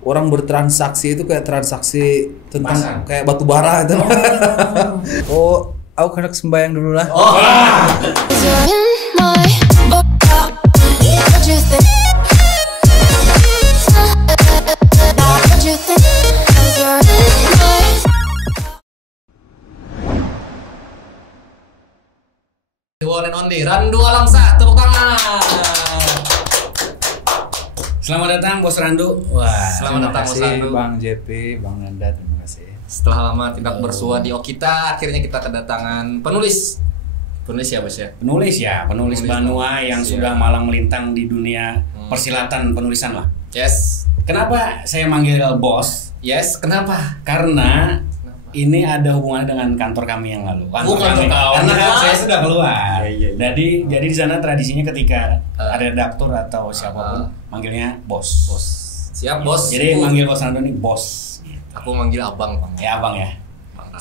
orang bertransaksi itu kayak transaksi tentang Pasar. kayak batu bara itu. Oh, aku kan sembayang dulu lah. Oh. The one and only Randu Alamsah, tepuk tangan. Selamat datang Bos Randu. Wah, Selamat datang Bos Terima kasih Randu. Bang JP, Bang Nanda, terima kasih. Setelah lama tidak bersua di Okita, akhirnya kita kedatangan penulis. Penulis ya Bos ya? Penulis Banua yang Siap. sudah malang melintang di dunia persilatan penulisan lah. Yes. Kenapa saya manggil Bos? Yes, kenapa? Karena ini ada hubungannya dengan kantor kami yang lalu. Kantor kau. Karena kan saya sudah keluar. Iya. Jadi di sana tradisinya ketika ada redaktur atau siapapun manggilnya Bos. Bos. Siap Bos. Jadi manggil Bos Randu nih Bos. Aku manggil abang Bang. Ya abang ya.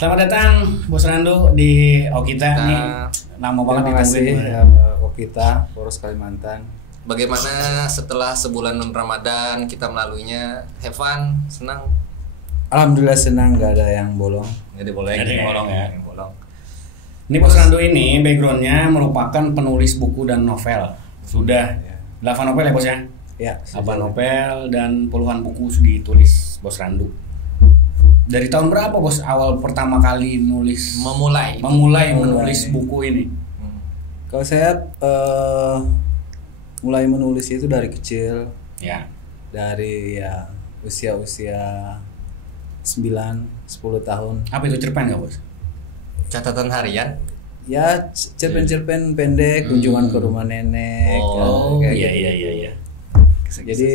Selamat datang Bos Randu di Okita nih. Lama banget Terima kasih ditungguin. ya, Okita, Poros Kalimantan. Bagaimana setelah sebulan Ramadan kita melaluinya? Have fun, senang? Alhamdulillah senang, nggak ada yang bolong. Jadi boleh. Nggak ada yang bolong ya. Yang bolong. Ini Bos Randu ini backgroundnya merupakan penulis buku dan novel. Sudah 8 novel ya Bos ya? Ya, 8 novel dan puluhan buku sudah ditulis Bos Randu. Dari tahun berapa Bos awal pertama kali nulis? Memulai. Menulis buku ini. Kalau saya mulai menulis itu dari kecil, Ya. dari ya usia-usia 9-10 tahun. Apa itu cerpen nggak Bos? Catatan harian. Ya cerpen-cerpen pendek, kunjungan ke rumah nenek, Oh, kayak iya gitu. iya. Jadi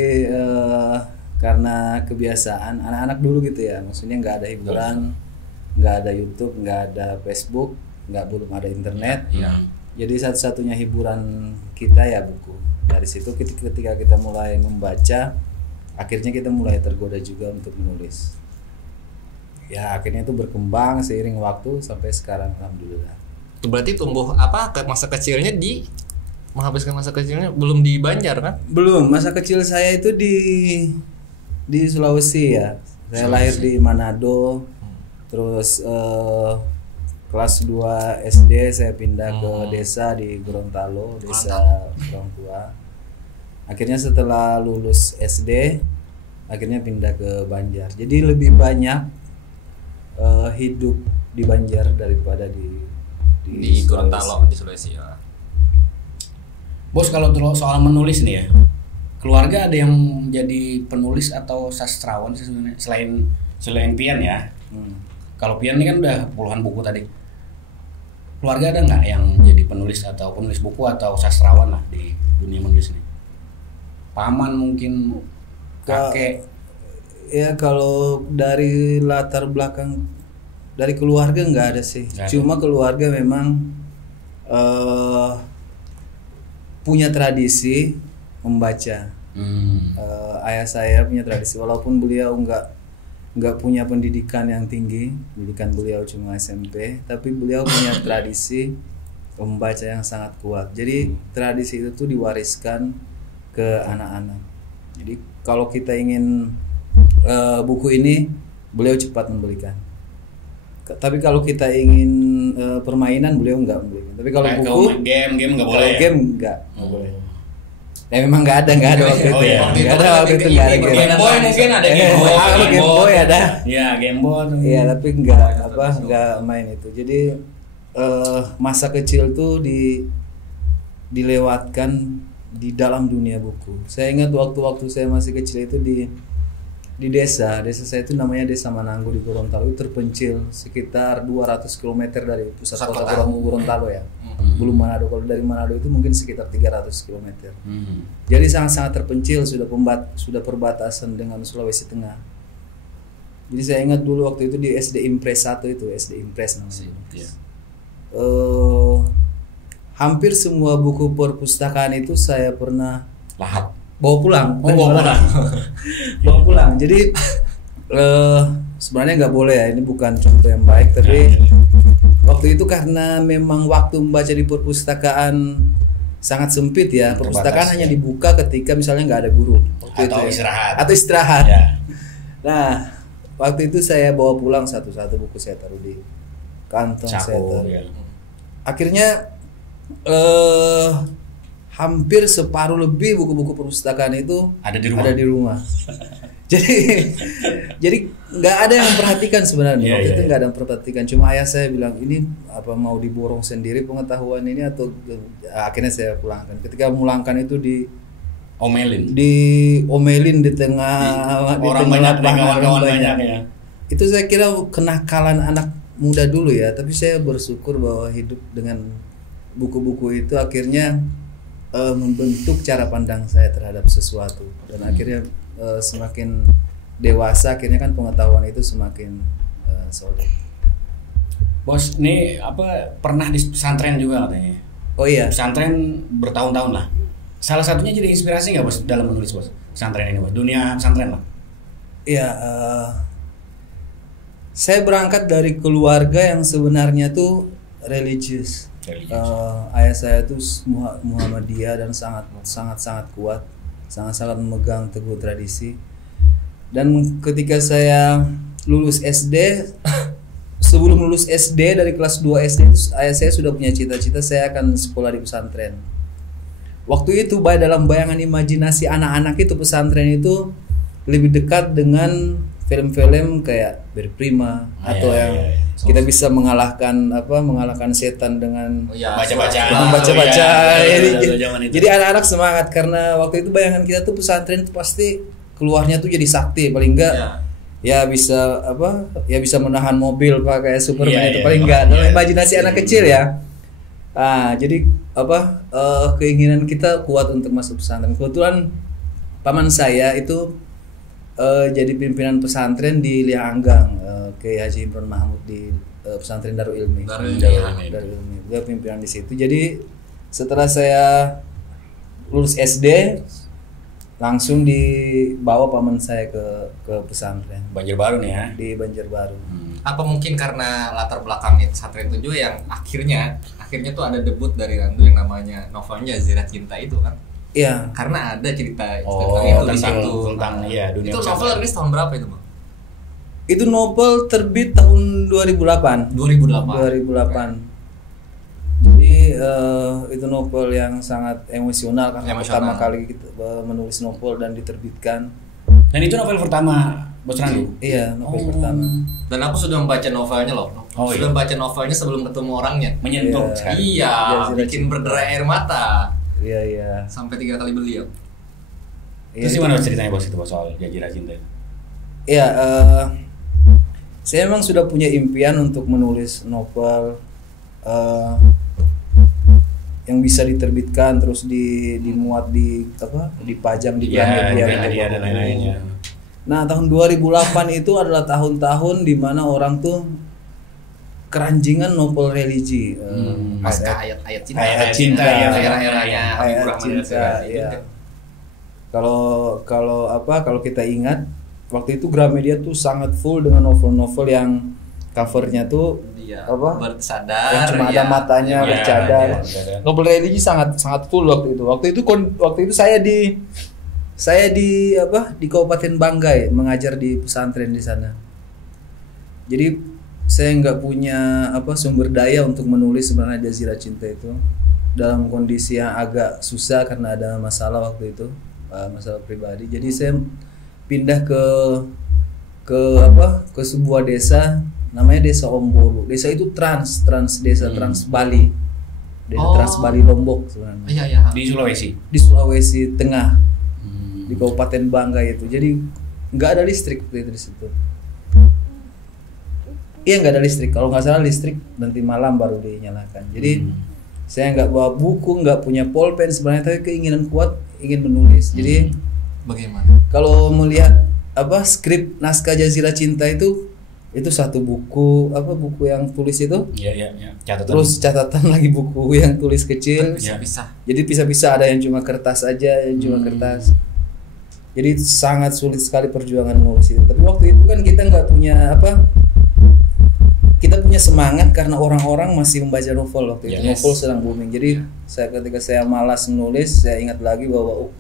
karena kebiasaan anak-anak dulu gitu ya, maksudnya nggak ada hiburan, nggak ada YouTube, nggak ada Facebook, belum ada internet. Iya. Jadi satu-satunya hiburan kita ya buku. Dari situ ketika kita mulai membaca, akhirnya kita mulai tergoda juga untuk menulis. Ya akhirnya itu berkembang seiring waktu sampai sekarang, alhamdulillah. Itu berarti tumbuh apa ke masa kecilnya menghabiskan masa kecilnya belum di Banjar kan? Belum, masa kecil saya itu di Sulawesi ya. Saya lahir di Manado. Terus kelas 2 SD saya pindah ke desa di Gorontalo, desa orang tua. Akhirnya setelah lulus SD, akhirnya pindah ke Banjar. Jadi lebih banyak hidup di Banjar daripada di Gorontalo di Sulawesi ya. Bos kalau soal menulis nih ya, keluarga ada yang jadi penulis atau sastrawan sih sebenarnya selain Pian ya. Kalau Pian ini kan udah puluhan buku tadi. Keluarga ada nggak yang jadi penulis atau penulis buku atau sastrawan lah di dunia menulis ini? Paman mungkin, kakek. Ya kalau dari latar belakang dari keluarga nggak ada sih. Nggak ada. Cuma keluarga memang punya tradisi membaca. Ayah saya punya tradisi, walaupun beliau nggak punya pendidikan yang tinggi, pendidikan beliau cuma SMP, tapi beliau punya tradisi membaca yang sangat kuat. Jadi tradisi itu tuh diwariskan ke anak-anak. Jadi kalau kita ingin buku ini, beliau cepat membelikan. Tapi kalau kita ingin permainan, beliau nggak membelikan. Tapi kalau Kayak buku, game nggak boleh. kalau Ya? game nggak boleh. Ya memang nggak ada waktu itu ya. waktu itu Nggak ada kan waktu itu lebih nggak ada ke game. Game Boy mungkin ada Game Eh, Boy. kalau Game Boy ada. Iya, Game Boy. Iya, tapi nggak main itu. Jadi masa kecil tuh dilewatkan di dalam dunia buku. Saya ingat waktu saya masih kecil itu di desa saya itu namanya Desa Mananggu di Gorontalo, itu terpencil sekitar 200 km dari pusat Pusat kota kota. Gorontalo ya. Belum Manado. Kalau dari Manado itu mungkin sekitar 300 km. Jadi sangat-sangat terpencil, sudah perbatasan dengan Sulawesi Tengah. Jadi saya ingat dulu waktu itu di SD Impres 1 itu, SD Impres namanya. Iya. Hampir semua buku perpustakaan itu saya pernah Lahap. bawa pulang. Bawa pulang. Jadi sebenarnya nggak boleh ya, ini bukan contoh yang baik, tapi waktu itu karena memang waktu membaca di perpustakaan sangat sempit ya. Perpustakaan Terbatas, hanya ya. dibuka ketika misalnya nggak ada guru waktu Atau itu ya. istirahat. Atau istirahat. Ya. Nah, waktu itu saya bawa pulang satu-satu buku, saya taruh di kantong, saya Saku taruh. ya. Akhirnya hampir separuh lebih buku-buku perpustakaan itu Ada di rumah. Ada di rumah. jadi nggak ada yang memperhatikan sebenarnya. Iya, Waktu iya, itu iya. nggak ada yang memperhatikan. Cuma ayah saya bilang, ini apa mau diborong sendiri pengetahuan ini atau akhirnya saya pulangkan. Ketika pulangkan itu diomelin di tengah Orang banyak, lapangan, kawan-kawan orang banyak ya. Itu saya kira kenakalan anak muda dulu ya, tapi saya bersyukur bahwa hidup dengan buku-buku itu akhirnya membentuk cara pandang saya terhadap sesuatu, dan akhirnya semakin dewasa akhirnya kan pengetahuan itu semakin solid. Bos, ini pernah di pesantren juga katanya. Oh iya, Pesantren bertahun-tahun lah. Salah satunya jadi inspirasi nggak bos dalam menulis bos? Pesantren ini bos, dunia pesantren lah. iya. Saya berangkat dari keluarga yang sebenarnya tuh religius. Ayah saya tuh Muhammadiyah dan sangat kuat, sangat memegang teguh tradisi. Dan ketika saya lulus SD, sebelum lulus SD dari kelas 2 SD itu ayah saya sudah punya cita-cita saya akan sekolah di pesantren. Waktu itu dalam bayangan imajinasi anak-anak itu pesantren itu lebih dekat dengan film-film kayak Berprima atau yang kita bisa mengalahkan setan dengan baca-baca. Jadi anak-anak semangat karena waktu itu bayangan kita tuh pesantren itu pasti keluarnya tuh jadi sakti, paling enggak ya bisa bisa menahan mobil pakai Superman itu paling enggak dalam imajinasi anak kecil ya. Jadi keinginan kita kuat untuk masuk pesantren. Kebetulan paman saya itu jadi pimpinan pesantren di Liang Anggang, Kiai Haji Imron Mahmud di pesantren Darul Ilmi. Darul Ilmi. Dia pimpinan di situ. Jadi setelah saya lulus SD langsung dibawa paman saya ke pesantren Banjarbaru nih ya. di Banjarbaru. Apa mungkin karena latar belakangnya pesantren itu juga yang akhirnya tuh ada debut dari Randu yang namanya novelnya Zira Cinta itu kan? Iya. Karena ada cerita itu di situ. Tentang dunia itu pesantren. novel rilis tahun berapa itu bang? Itu novel terbit tahun 2008. 2008. Jadi itu novel yang sangat emosional karena pertama kali kita menulis novel dan diterbitkan. Dan itu novel pertama Bos Randu? Iya, novel pertama. Dan aku sudah membaca novelnya loh. Sudah membaca novelnya sebelum ketemu orangnya. Menyentuh. Iya, bikin berderai air mata. Iya. Sampai 3 kali beliau. Terus gimana ceritanya bos itu bos soal Zira Cinta? Iya, saya memang sudah punya impian untuk menulis novel yang bisa diterbitkan terus dimuat dipajang di Gramedia dan lain-lainnya. Nah, tahun 2008 itu adalah tahun-tahun di mana orang tuh keranjingan novel religi. Ayat-ayat cinta. Ayat cinta ya. Ayat cinta ya. Kalau kita ingat waktu itu Gramedia tuh sangat full dengan novel-novel yang covernya tuh bercadar yang cuma ada matanya bercadar. Novel religi sangat full waktu itu. Waktu itu saya di Kabupaten Banggai mengajar di pesantren di sana. Jadi saya nggak punya sumber daya untuk menulis sebenarnya Zira Cinta itu dalam kondisi yang agak susah karena ada masalah waktu itu, masalah pribadi. Jadi saya pindah ke sebuah desa namanya Desa Ombolu. Desa itu trans Bali. Trans Bali Lombok sebenarnya. Iya. Di Sulawesi. Di Sulawesi Tengah. Di Kabupaten Banggai itu. Jadi nggak ada listrik waktu itu di situ. Iya, nggak ada listrik. Kalau nggak salah listrik nanti malam baru dinyalakan. Jadi saya nggak bawa buku, nggak punya pulpen sebenarnya, tapi keinginan kuat ingin menulis. Jadi bagaimana? Kalau melihat skrip naskah Zira Cinta itu satu buku yang tulis itu. Iya. Catatan. Terus catatan lagi buku yang tulis kecil. Bisa-bisa. Jadi bisa-bisa ada yang cuma kertas aja, yang cuma kertas. Jadi sangat sulit sekali perjuangan menulis itu. Tapi waktu itu kan kita nggak punya kita punya semangat karena orang-orang masih membaca novel waktu itu. Yes. Novel sedang booming. Jadi ketika saya malas menulis, saya ingat lagi bahwa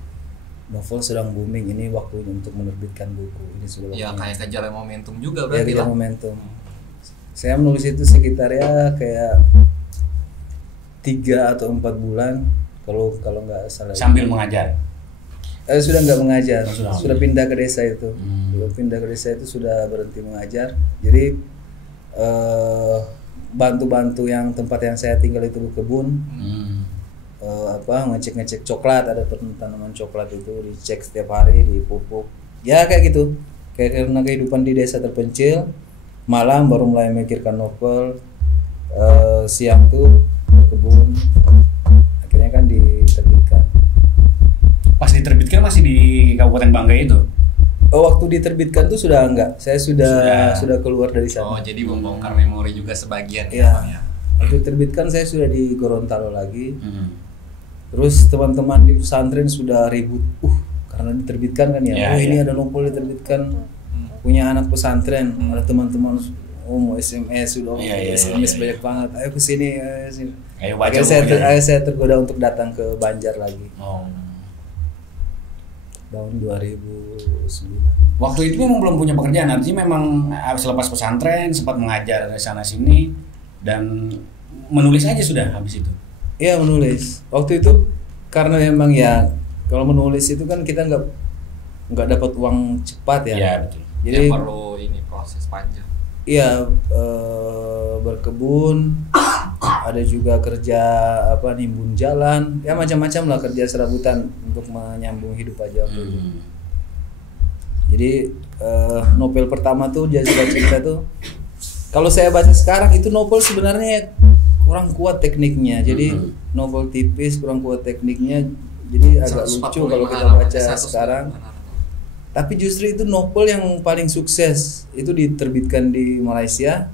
novel sedang booming. Ini waktunya untuk menerbitkan buku. Ini sudah waktunya. Ya kayak kejar momentum juga Ya, berarti kejar lah. momentum. Saya menulis itu sekitar ya kayak 3 atau 4 bulan kalau nggak salah. Sambil mengajar. Sudah nggak mengajar, Sudah. sudah pindah ke desa itu. Sudah pindah ke desa itu, sudah berhenti mengajar. Jadi bantu-bantu yang tempat yang saya tinggal itu berkebun, ngecek coklat, ada tanaman coklat itu dicek setiap hari, dipupuk. Ya kayak gitu. Kayak karena kehidupan di desa terpencil, malam baru mulai memikirkan novel, siang tuh berkebun. Akhirnya kan diterbitkan. Pas diterbitkan masih di Kabupaten Banggai itu. Waktu diterbitkan tuh sudah enggak, saya sudah keluar dari Oh sana. jadi membongkar memori juga sebagian Iya. Bang, ya. Waktu diterbitkan saya sudah di Gorontalo lagi. Terus teman-teman di pesantren sudah ribut, karena diterbitkan kan ya. Iya, Ini iya. ada novel diterbitkan, punya anak pesantren, ada teman-teman mau SMS sudah, Iya, SMS iya, banyak banget. Ayo ke sini, ayo sini. Ayo baca Akhirnya bukunya. saya tergoda untuk datang ke Banjar lagi Oh. tahun 2009. Waktu itu memang belum punya pekerjaan, artinya memang selepas pesantren sempat mengajar dari sana sini dan menulis aja sudah habis itu. Iya, menulis. Waktu itu karena memang ya kalau menulis itu kan kita nggak dapat uang cepat ya. Iya betul. Jadi Ya, perlu ini proses panjang. iya, berkebun, ada juga kerja nimbun jalan, ya macam-macam lah, kerja serabutan untuk menyambung hidup aja waktu itu. Jadi novel pertama tuh Jazirah Cinta tuh, kalau saya baca sekarang itu novel sebenarnya kurang kuat tekniknya. Jadi novel tipis, kurang kuat tekniknya, jadi agak lucu kalau kita baca sekarang. Tapi justru itu novel yang paling sukses, itu diterbitkan di Malaysia,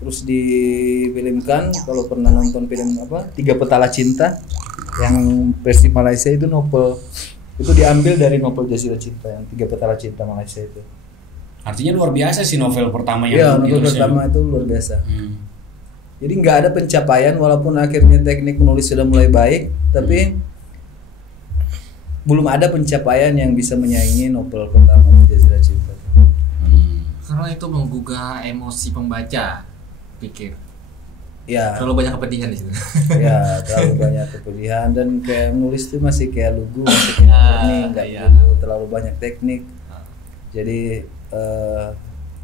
terus difilmkan. Kalau pernah nonton film Tiga Petala Cinta yang versi Malaysia, itu novel itu diambil dari novel Jazirah Cinta yang Tiga Petala Cinta Malaysia itu. Artinya luar biasa sih novel pertama yang Iya, novel ditulisnya. pertama itu luar biasa. Jadi nggak ada pencapaian, walaupun akhirnya teknik menulis sudah mulai baik, tapi belum ada pencapaian yang bisa menyaingi novel pertama Jazirah Cinta. Karena itu menggugah emosi pembaca, pikir. Ya, Terlalu banyak kepedihan di situ. ya terlalu banyak kepedihan, dan kayak menulis tuh masih kayak lugu, masih kayak murni, nggak iya. begitu terlalu banyak teknik. Jadi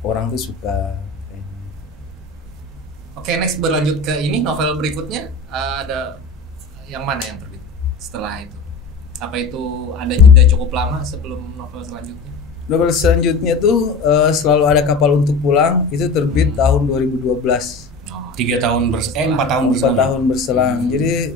orang tuh suka. Oke, next berlanjut ke ini novel berikutnya, ada yang mana yang terbit setelah itu? Apa itu ada jeda cukup lama sebelum novel selanjutnya? Novel selanjutnya tuh Selalu Ada Kapal Untuk Pulang, itu terbit tahun 2012. 4 tahun 4 tahun 4 tahun berselang. Jadi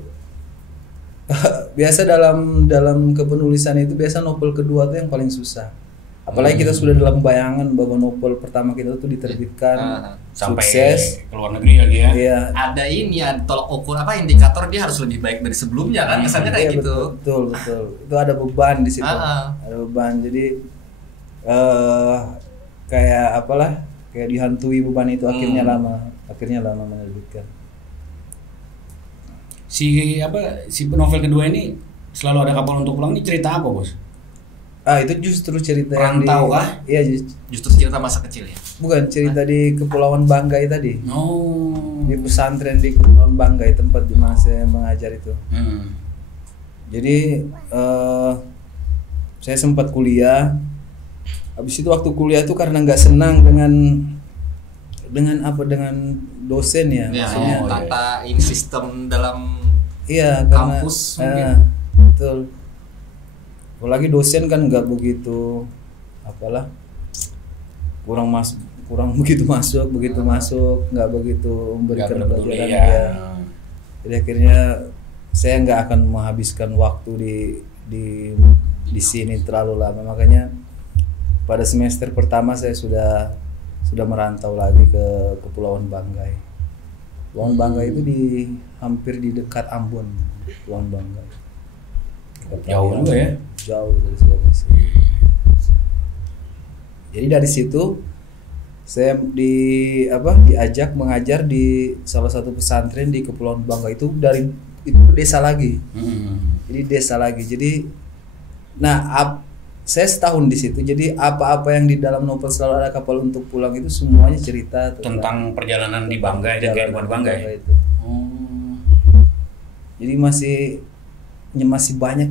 biasa dalam kepenulisan itu biasa novel kedua tuh yang paling susah. Apalagi kita sudah dalam bayangan bahwa novel pertama kita tuh diterbitkan, sampai sukses. ke luar negeri lagi ya. Iya. Ada ini ya tolak ukur indikator dia harus lebih baik dari sebelumnya kan, kesannya kayak Iya, gitu. Betul. Itu ada beban di situ. Ah. Ada beban. Jadi kayak dihantui beban itu, akhirnya lama menerbitkan. Si novel kedua ini Selalu Ada Kapal Untuk Pulang ini cerita apa, Bos? Itu justru cerita Perantau kah? Iya, Justru cerita masa kecil ya. bukan cerita di Kepulauan Banggai tadi. Oh. Di pesantren di Kepulauan Banggai, tempat di mana saya mengajar itu. Jadi saya sempat kuliah. Habis itu waktu kuliah tuh karena nggak senang dengan dosen ya, Ya, maksudnya. tata ini sistem dalam Iya, karena kampus mungkin. betul. Apalagi dosen kan nggak begitu kurang begitu masuk, nggak begitu memberikan Nggak peduli, pelajaran ya. dia. Jadi akhirnya saya nggak akan menghabiskan waktu di sini terlalu lama. Makanya pada semester pertama saya sudah merantau lagi ke Kepulauan Banggai. Kepulauan Banggai itu hampir di dekat Ambon, Kepulauan Banggai. Jauh juga ya? Jauh dari Sulawesi. Jadi dari situ Saya diajak mengajar di salah satu pesantren di Kepulauan Bangka, itu dari itu desa lagi. Jadi desa lagi. Jadi saya setahun di situ. Jadi apa-apa yang di dalam novel Selalu Ada Kapal Untuk Pulang itu semuanya cerita tentang perjalanan di Bangka dan kehidupan Bangka ya. Itu. Jadi masih banyak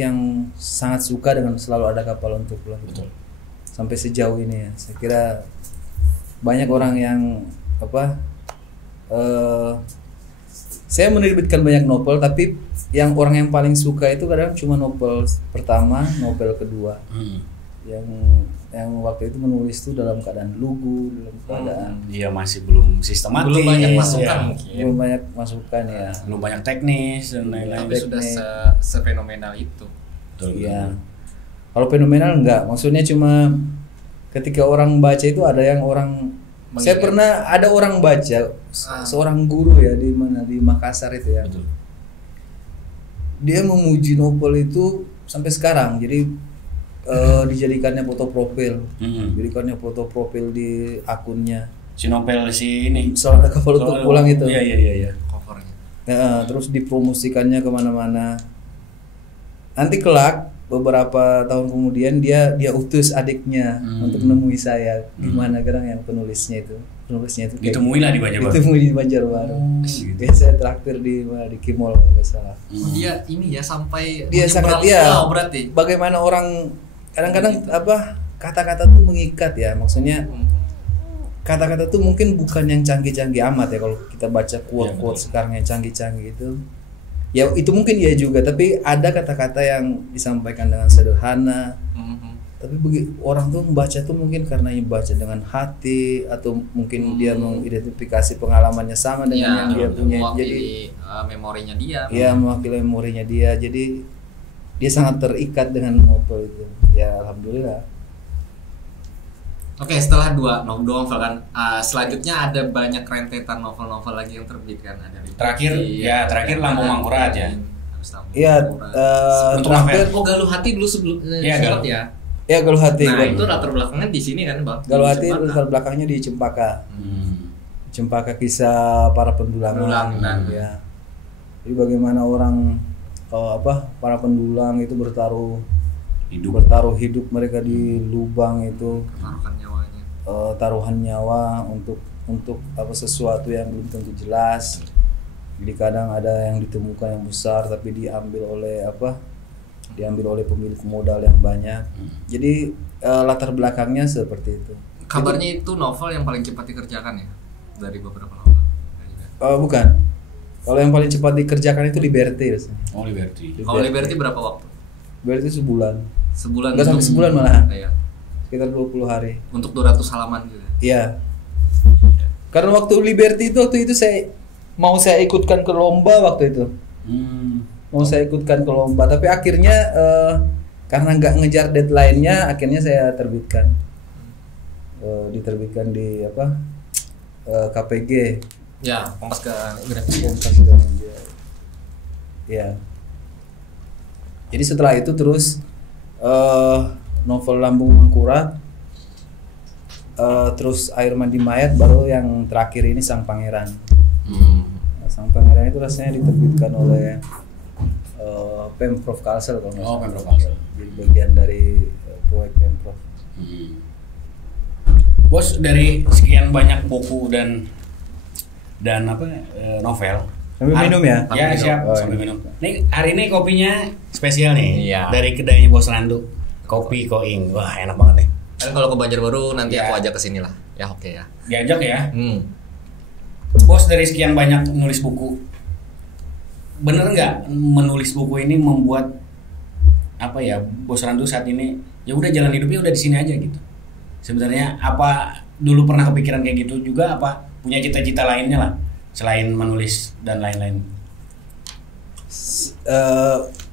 yang sangat suka dengan Selalu Ada Kapal Untuk Pulang. Betul. Sampai sejauh ini ya. Saya kira banyak orang yang saya menerbitkan banyak novel, tapi yang orang yang paling suka itu kadang cuma novel pertama, novel kedua. Yang waktu itu menulis itu dalam keadaan lugu, dalam keadaan Iya, masih belum sistematis. Belum banyak masukan ya. mungkin. belum banyak masukan ya. Belum banyak teknis dan lain-lain. Tapi sudah sefenomenal itu. Betul. Iya. Kalau fenomenal enggak, maksudnya cuma ketika orang baca itu ada yang orang saya pernah ada orang baca seorang guru ya di Makassar itu ya. Betul. Dia memuji novel itu sampai sekarang. Jadi dijadikannya foto profil. Dijadikannya foto profil di akunnya. Si novel si ini. Selalu Ada Kapal Untuk Pulang itu. Iya. Covernya. Terus dipromosikannya kemana-mana. Nanti kelak beberapa tahun kemudian dia utus adiknya untuk menemui saya. Gimana kadang yang penulisnya itu Ditemui lah di Banjarbaru. Ditemui di Banjarbaru. Saya traktir di Kimol kalau nggak salah. Dia ini ya sampai Dia sangat berarti. Bagaimana orang kadang-kadang kata-kata tuh mengikat ya, maksudnya kata-kata tuh mungkin bukan yang canggih-canggih amat ya, kalau kita baca quote-quote sekarang yang canggih-canggih itu ya itu mungkin ya juga, tapi ada kata-kata yang disampaikan dengan sederhana. Tapi orang tuh membaca tuh mungkin karena baca dengan hati, atau mungkin dia mengidentifikasi pengalamannya sama dengan yang dia punya, jadi memorinya dia. Iya, mewakili memorinya dia, jadi dia sangat terikat dengan novel itu. Ya alhamdulillah. Oke, setelah dua novel kan, selanjutnya ada banyak rentetan novel-novel lagi yang terbit kan, ada terakhir Lampung Mangkurat ya. Iya, terakhir Galuh Hati dulu sebelum Galuh. ya. Ya Galuh Hati. Nah, itu latar belakangnya di sini kan, Bang. Galuh Hati latar belakangnya di Cempaka. Cempaka, kisah para pendulangan. Ya. Jadi bagaimana orang para pendulang itu bertaruh hidup mereka di lubang itu, taruhan nyawa untuk sesuatu yang belum tentu jelas. Jadi kadang ada yang ditemukan yang besar tapi diambil oleh pemilik modal yang banyak. Jadi latar belakangnya seperti itu. Kabarnya itu novel yang paling cepat dikerjakan ya dari beberapa novel. Bukan. Kalau yang paling cepat dikerjakan itu Liberty. Liberty. Kalau Liberty berapa waktu? Liberty sebulan. Sebulan. Enggak sampai sebulan malahan. Iya. Sekitar 20 hari. Untuk 200 halaman gitu. Iya. Karena waktu Liberty itu saya ikutkan ke lomba waktu itu. Mau saya ikutkan ke lomba, tapi akhirnya karena nggak ngejar deadline-nya, akhirnya saya terbitkan. Diterbitkan di KPG. Ya, Kompas Ya. Jadi setelah itu terus novel Lampung Mangkurat, terus Air Mandi Mayat, baru yang terakhir ini Sang Pangeran. Sang Pangeran itu rasanya diterbitkan oleh Pemprov Kalsel kalau nggak salah. Pemprov Kalsel. Jadi bagian dari proyek Pemprov. Bos, dari sekian banyak buku dan novel. Sambil minum ya? Ya, siap. Sambil minum. Nih hari ini kopinya spesial nih. Iya. Dari kedainya Bos Randu. Kopi Koing. Wah, enak banget nih. Kan kalau ke Banjarbaru nanti aku ajak ke sini lah. Ya oke ya. Diajak ya. Bos, dari sekian banyak menulis buku, bener nggak menulis buku ini membuat Bos Randu saat ini ya udah jalan hidupnya udah di sini aja gitu? Sebenarnya apa dulu pernah kepikiran kayak gitu juga, apa punya cita-cita lainnya lah selain menulis dan lain-lain?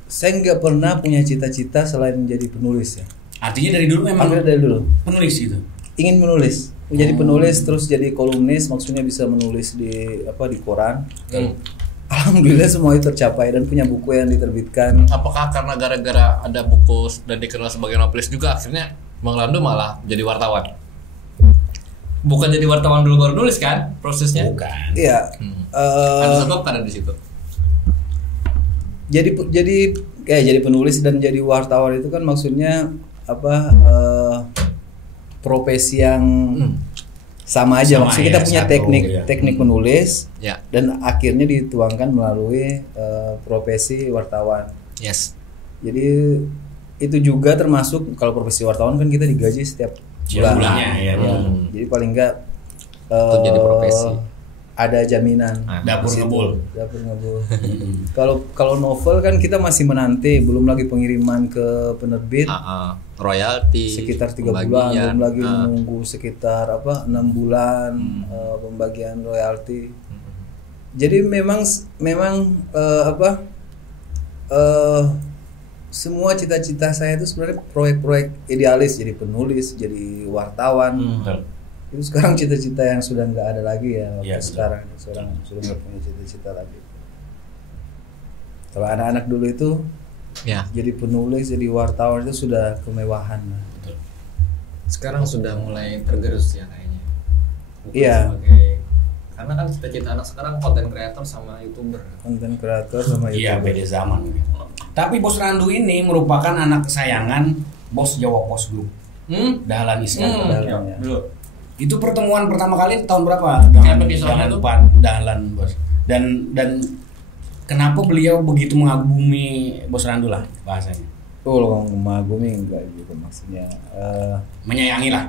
Saya nggak pernah punya cita-cita selain menjadi penulis ya. Artinya dari dulu memang dari dulu penulis gitu. Ingin menulis, menjadi penulis, terus jadi kolumnis, maksudnya bisa menulis di koran. Alhamdulillah semua itu tercapai dan punya buku yang diterbitkan. Apakah karena gara-gara ada buku dan dikenal sebagai novelis juga akhirnya Bang Randu malah jadi wartawan? bukan jadi wartawan dulu baru nulis kan prosesnya? Bukan. Iya. Ada sebab ada di situ. Jadi penulis dan jadi wartawan itu kan maksudnya apa, profesi yang sama aja. Sama Maksudnya ya, kita punya satu, teknik menulis Ya. dan akhirnya dituangkan melalui profesi wartawan. Yes. Jadi itu juga termasuk kalau profesi wartawan kan kita digaji setiap Bulannya, ya, Jadi paling enggak Untuk jadi profesi. ada jaminan. Dapur di situ. ngebul. Dapur ngebul. Kalau novel kan kita masih menanti, belum lagi pengiriman ke penerbit. Royalti. Sekitar 3 bulan, pembagian. belum lagi menunggu sekitar 6 bulan pembagian royalti. Jadi memang semua cita-cita saya itu sebenarnya proyek-proyek idealis, jadi penulis, jadi wartawan. Itu sekarang cita-cita yang sudah nggak ada lagi ya waktu sekarang. Sekarang sudah nggak punya cita-cita lagi. Kalau anak-anak dulu itu Ya. jadi penulis, jadi wartawan itu sudah kemewahan. Sekarang sudah mulai tergerus ya kayaknya. Iya. Karena kan cita-cita anak sekarang konten kreator sama YouTuber. Konten kreator sama Iya, YouTuber. beda zaman. Tapi Bos Randu ini merupakan anak kesayangan Bos Jawa Pos Group. Dahlan Iskan. Dahlan, ya. Dulu. Itu pertemuan pertama kali tahun berapa? Kayak episode-nya tuh? Dahlan, Bos. Dan kenapa beliau begitu mengagumi Bos Randu lah bahasanya? Kalau mengagumi enggak gitu maksudnya. Menyayangi lah.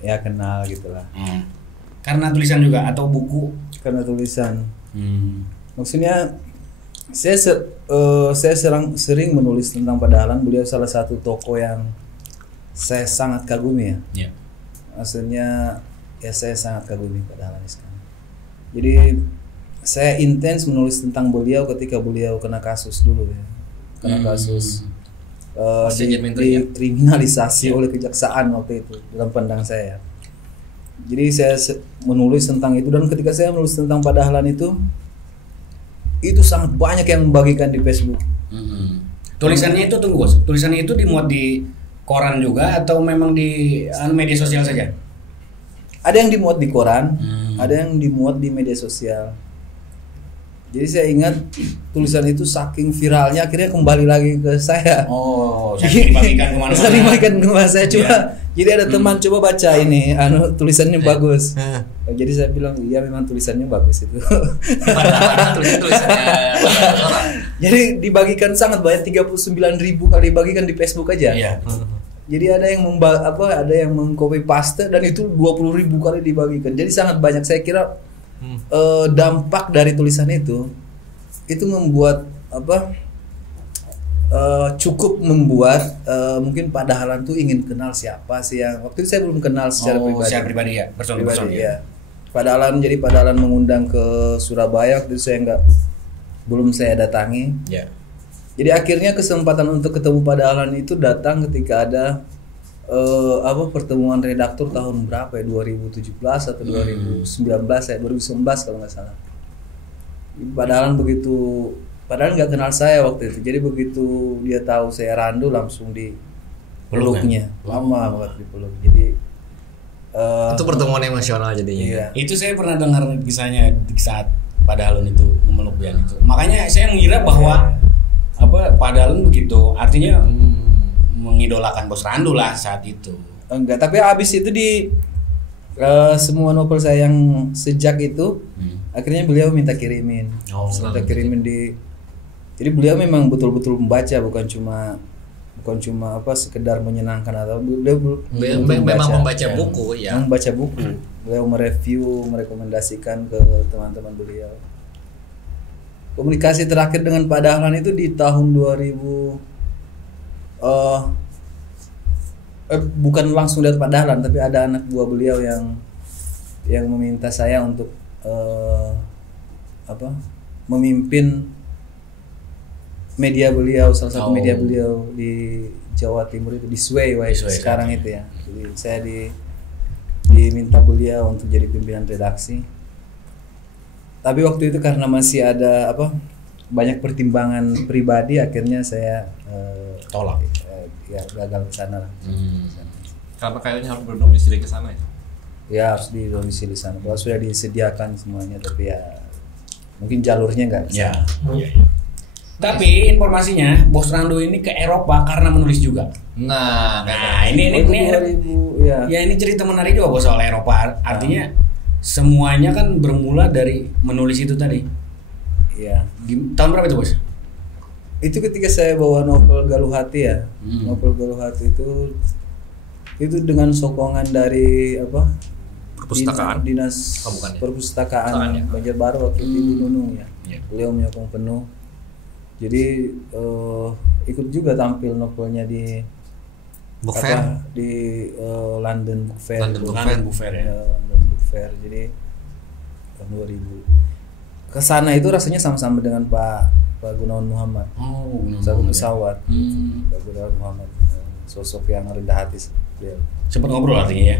Ya kenal gitulah. Karena tulisan juga atau buku? Karena tulisan. Maksudnya saya sering menulis tentang Pak Dahlan. Beliau salah satu tokoh yang saya sangat kagumi ya. Iya. Maksudnya ya saya sangat kagumi Pak Dahlan Iskan. Jadi saya intens menulis tentang beliau ketika beliau kena kasus dulu ya. Kena kasus dikriminalisasi oleh kejaksaan waktu itu dalam pandang saya. Jadi saya menulis tentang itu, dan ketika saya menulis tentang Pak Dahlan itu sangat banyak yang membagikan di Facebook. Tulisannya itu tunggu Bos. Tulisannya itu dimuat di koran juga atau memang di media sosial saja? Ada yang dimuat di koran, ada yang dimuat di media sosial. Jadi saya ingat tulisan itu saking viralnya akhirnya kembali lagi ke saya. Oh, saya dibagikan kemana-mana. Saya dibagikan ke saya coba. Jadi ada teman coba baca ini, tulisannya bagus. Jadi saya bilang iya memang tulisannya bagus itu. Padahal tulisannya orang. Jadi dibagikan sangat banyak, 39.000 kali dibagikan di Facebook aja. Iya. Jadi ada yang ada yang mengcopy paste dan itu 20.000 kali dibagikan. Jadi sangat banyak. Saya kira dampak dari tulisan itu membuat cukup membuat mungkin Pak Dahlan tuh ingin kenal siapa sih yang waktu itu saya belum kenal secara pribadi. Secara pribadi ya, person Ya. Pak Dahlan mengundang ke Surabaya waktu itu belum saya datangi. Ya. Jadi akhirnya kesempatan untuk ketemu Pak Dahlan itu datang ketika ada pertemuan redaktur tahun berapa ya, 2017 atau 2019 ya, 2019 kalau nggak salah. Pak Dahlan padahal nggak kenal saya waktu itu. Jadi begitu dia tahu saya Randu langsung dipeluknya. Lama banget dipeluk. Jadi itu pertemuan emosional jadinya. iya. Itu saya pernah dengar kisahnya di saat Pak Dahlan itu memeluk Bian itu. Makanya saya mengira bahwa Pak Dahlan begitu artinya mengidolakan Bos Randu lah saat itu. Enggak, tapi habis itu semua novel saya yang sejak itu akhirnya beliau minta kirimin. Minta kirimin jadi beliau memang betul-betul membaca, bukan cuma sekedar menyenangkan atau beliau memang membaca buku ya. Membaca buku. Beliau mereview, merekomendasikan ke teman-teman beliau. Komunikasi terakhir dengan Pak Dahlan itu di tahun 2000 bukan langsung dari Pak Dahlan, tapi ada anak buah beliau yang meminta saya untuk memimpin media beliau, salah satu media beliau di Jawa Timur itu, di Sway sekarang itu ya. Jadi saya diminta beliau untuk jadi pimpinan redaksi. Tapi waktu itu karena masih ada banyak pertimbangan pribadi, akhirnya saya tolak. Ya gagal ke sana lah. Karena kayaknya harus berdomisili ke sana ya. Ya harus di domisili sana. Kalau sudah disediakan semuanya, tapi ya mungkin jalurnya nggak bisa. Ya. Tapi informasinya Bos Rando ini ke Eropa karena menulis juga. Nah, ini 2000 ya. ya ini cerita menarik juga Bos soal Eropa. Artinya semuanya kan bermula dari menulis itu tadi. Ya. Tahun berapa itu Bos? Itu ketika saya bawa novel Galuh Hati ya. Novel Galuh Hati itu dengan sokongan dari apa? Perpustakaan. Dinas bukan ya? Perpustakaan Ya. Banjarbaru waktu itu Ibu Nunung ya. Iya. Beliau menyokong penuh. Jadi ikut juga tampil novelnya di Book Fair. di London Book Fair. London Book Fair. ya. London Book Fair. Jadi tahun 2000. Kesana itu rasanya sama-sama dengan Pak Gunawan Muhammad. Oh, Satu pesawat. Hmm. Pak Gunawan Muhammad, sosok yang rendah hati beliau. Sempat ngobrol artinya ya.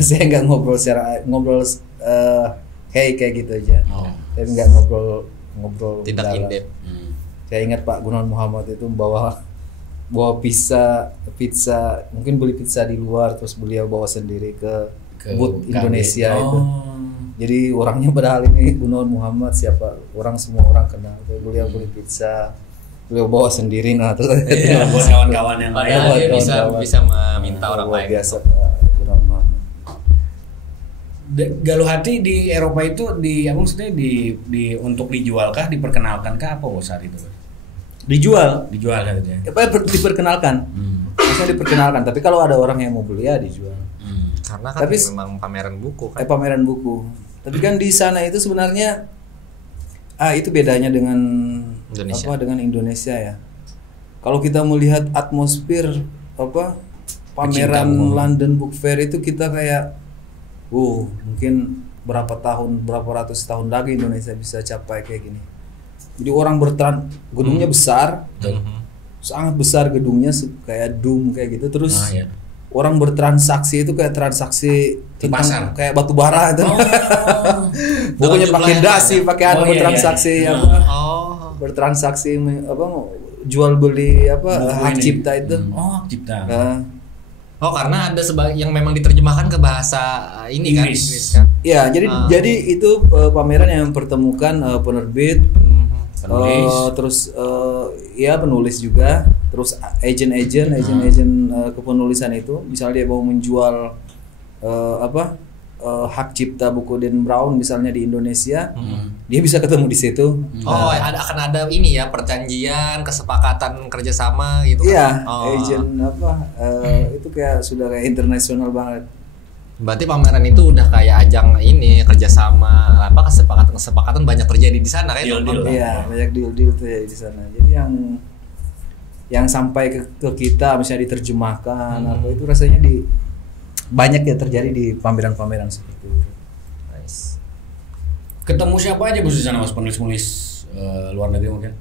Saya nggak ngobrol kayak gitu aja. Oh. Tapi nggak ngobrol Tidak dalam. in-depth. Saya ingat Pak Gunawan Muhammad itu bawa pizza, mungkin beli pizza di luar, terus beliau bawa sendiri ke booth Indonesia itu. Jadi orangnya padahal ini Gunawan Muhammad semua orang kenal. Beliau beli pizza, beliau bawa sendiri, nah terus Iya, buat kawan-kawan yang lain. Padahal dia kawan-kawan. bisa meminta orang luar lain. biasa Pak Gunawan Muhammad. Galuh Hati di Eropa itu maksudnya di untuk dijualkah, diperkenalkankah apa Bos saat itu? Dijual Dijual gitu ya. diperkenalkan. Maksudnya diperkenalkan, tapi kalau ada orang yang mau beli ya dijual. Karena kan Tapi memang pameran buku kan. Pameran buku. Tapi kan di sana itu sebenarnya itu bedanya dengan Indonesia. dengan Indonesia ya. Kalau kita melihat atmosfer pameran London Book Fair itu kita kayak mungkin berapa ratus tahun lagi Indonesia bisa capai kayak gini. Jadi orang gedungnya besar, sangat besar gedungnya kayak dome kayak gitu. Terus orang bertransaksi itu kayak transaksi tentang pasar. Kayak batu bara itu. Pokoknya pakai dasi, pakai bertransaksi bertransaksi jual beli hak cipta itu. Oh, hak cipta. Karena ada yang memang diterjemahkan ke bahasa ini Inggris. kan, Inggris kan. Ya, jadi itu pameran yang mempertemukan penerbit, terus penulis juga, terus agen kepenulisan itu, misalnya dia mau menjual hak cipta buku Dan Brown misalnya di Indonesia, dia bisa ketemu di situ. Akan ada ini ya, perjanjian, kesepakatan kerjasama gitu kan. Iya, agen itu sudah kayak internasional banget. Berarti pameran itu udah kayak ajang ini kerjasama, kesepakatan banyak terjadi di sana kan? Iya, banyak deal terjadi di sana. Jadi yang sampai ke kita misalnya diterjemahkan itu rasanya banyak ya terjadi di pameran-pameran seperti itu. Nice. Ketemu siapa aja Bos di sana Mas, penulis-penulis luar negeri mungkin?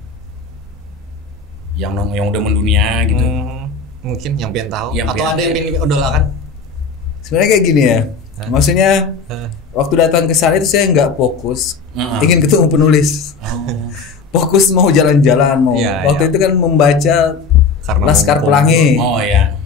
Yang udah mendunia gitu. Mungkin yang pengen tahu Yang atau pengen- ada yang pengen idolakan? Sebenarnya kayak gini ya. Maksudnya waktu datang ke sana itu saya nggak fokus ingin ketemu penulis. Fokus mau jalan-jalan mau. Waktu itu kan membaca Karena Laskar mau Pelangi. Oh ya.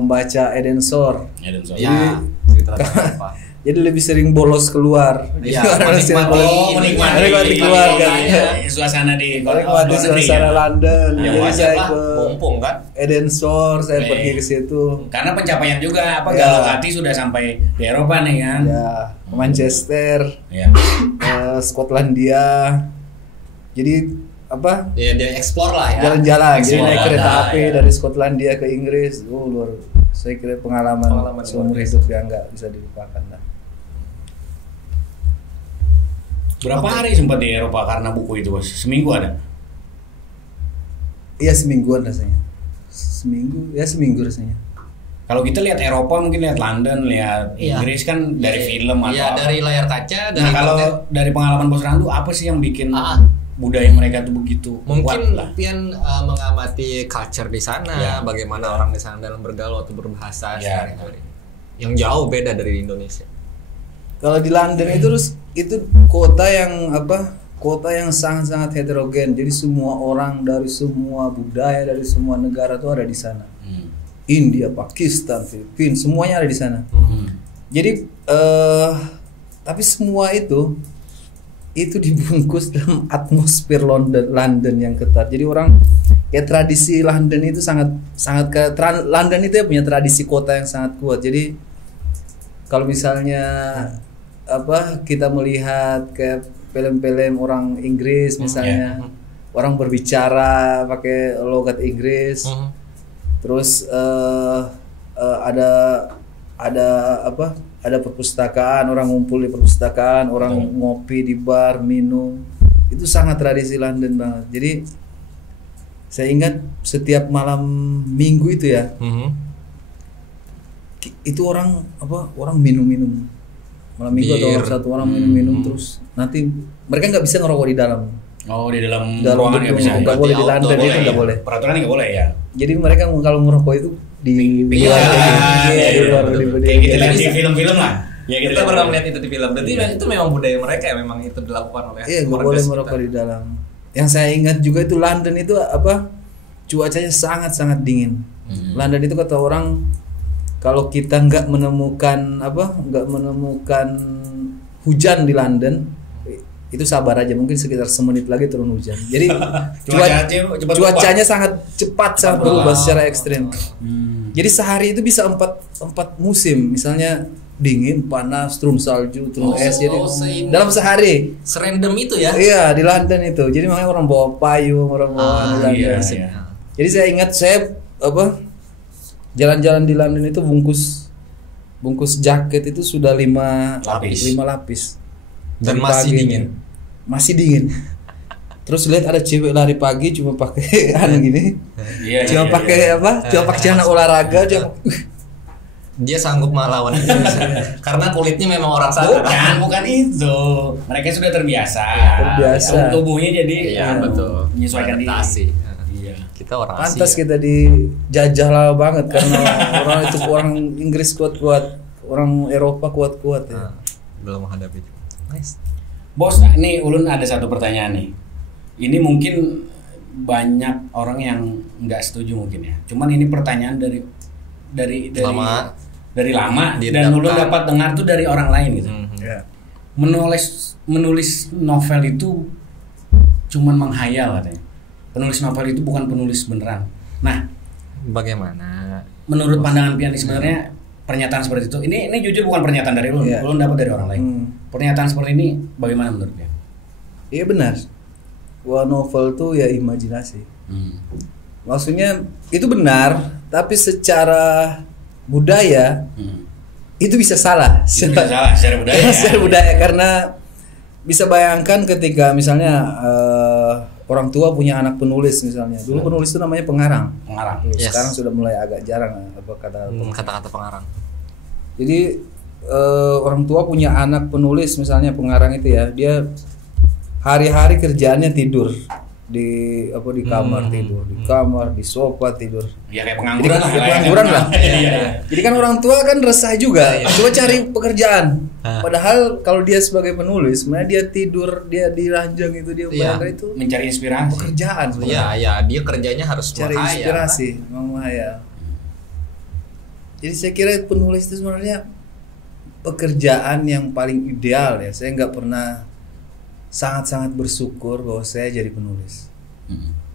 Membaca Eden Sor. Ya, cerita tentang apa? Jadi lebih sering bolos keluar. Iya, menikmati keluar kan. Suasana di Menikmati suasana London. Ya, Jadi wajar saya lah, ke mumpung kan. Eden Sor, saya pergi ke situ. Karena pencapaian juga Ya. Galuh Hati sudah sampai di Eropa nih kan. Ya, ke Manchester, Ya. Skotlandia. Jadi Ya, dia explore lah ya. jalan-jalan, jadi naik kereta api ya. dari Skotlandia ke Inggris. Saya kira pengalaman seumur hidup yang nggak bisa dilupakan lah. Berapa hari sempat di Eropa karena buku itu Bos? Seminggu ada? Iya, semingguan rasanya. Seminggu rasanya. Kalau kita lihat Eropa mungkin lihat London, lihat Inggris kan dari film atau Iya, dari layar kaca, dari Nah, kalau konten. dari pengalaman Bos Randu apa sih yang bikin budaya mereka tuh begitu Mungkin kuat lah? Pian mengamati culture di sana, bagaimana orang di sana dalam bergaul atau berbahasa sehari-hari. Yang jauh beda dari Indonesia. Kalau di London itu kota yang sangat-sangat heterogen. Jadi semua orang dari semua budaya, dari semua negara tuh ada di sana. India, Pakistan, Filipina, semuanya ada di sana. Jadi tapi semua itu dibungkus dalam atmosfer London yang ketat. Jadi orang ya tradisi London itu sangat London itu ya punya tradisi kota yang sangat kuat. Jadi kalau misalnya kita melihat kayak film-film orang Inggris misalnya, orang berbicara pakai logat Inggris, terus ada perpustakaan, orang ngumpul di perpustakaan, orang ngopi di bar, minum. Itu sangat tradisi London banget. Jadi saya ingat setiap malam Minggu itu ya, itu orang minum-minum. Malam Minggu atau satu orang minum-minum terus nanti mereka nggak bisa ngerokok di dalam. Oh, di dalam ruangan nggak bisa. Nggak boleh di lantai itu nggak boleh. Peraturan nggak boleh ya. Jadi mereka kalau ngerokok itu di luar, kayak gitu di film-film lah. Ya, kita pernah melihat itu di film. Berarti itu memang budaya mereka ya, memang itu dilakukan oleh. Iya, nggak boleh merokok di dalam. Yang saya ingat juga itu London itu cuacanya sangat dingin. London itu kata orang kalau kita nggak menemukan hujan di London, itu sabar aja, mungkin sekitar semenit lagi turun hujan. Jadi cuacanya sangat cepat berubah secara ekstrim. Jadi sehari itu bisa empat musim, misalnya dingin, panas, turun salju, turun es. Jadi dalam sehari. Serandom itu ya? Iya, di London itu. Jadi makanya orang bawa payung, orang bawa Iya. Jadi saya ingat jalan-jalan di London itu bungkus jaket itu sudah 5 lapis. Dan Dari masih pagi, dingin. Masih dingin. Terus lihat ada cewek lari pagi cuma pakai gini. Cuma pakai celana olahraga, dia sanggup melawan itu karena kulitnya memang orang sana. Bukan itu. Mereka sudah terbiasa. Tubuhnya jadi betul. Menyesuaikan diri. Iya. Kita orang Pantas Asia. kita dijajah lama banget karena orang Inggris kuat-kuat, orang Eropa kuat-kuat ya. Belum menghadapi. Nice. Bos, nih Ulun ada satu pertanyaan nih. Ini mungkin banyak orang yang nggak setuju mungkin ya. Cuman ini pertanyaan dari lama dan Ulun dapat dengar tuh dari orang lain gitu. Yeah. Menulis novel itu cuman menghayal katanya. Penulis novel itu bukan penulis beneran. Nah, bagaimana? Menurut pandangan Pian sebenarnya pernyataan seperti itu. Ini jujur bukan pernyataan dari Ulun. Ulun dapat dari orang lain. Pernyataan seperti ini bagaimana menurut Pian? Iya benar. Wah, novel tuh ya imajinasi. Maksudnya itu benar, tapi secara budaya itu bisa salah. Secara budaya. Secara budaya karena bisa bayangkan ketika misalnya orang tua punya anak penulis misalnya. Dulu penulis itu namanya pengarang. Yes. Sekarang sudah mulai agak jarang kata-kata pengarang. Jadi orang tua punya anak penulis misalnya pengarang itu ya, dia hari-hari kerjaannya tidur di kamar, tidur di kamar, di sofa tidur. Ya kayak pengangguran lah. Jadi kan orang tua kan resah juga. Coba cari pekerjaan. Padahal kalau dia sebagai penulis, sebenarnya dia tidur, dia di ranjang itu dia itu mencari inspirasi. Pekerjaan. Iya, dia kerjanya harus cari inspirasi, menghayal. Jadi saya kira penulis itu sebenarnya pekerjaan yang paling ideal ya. Saya nggak pernah sangat-sangat bersyukur bahwa saya jadi penulis.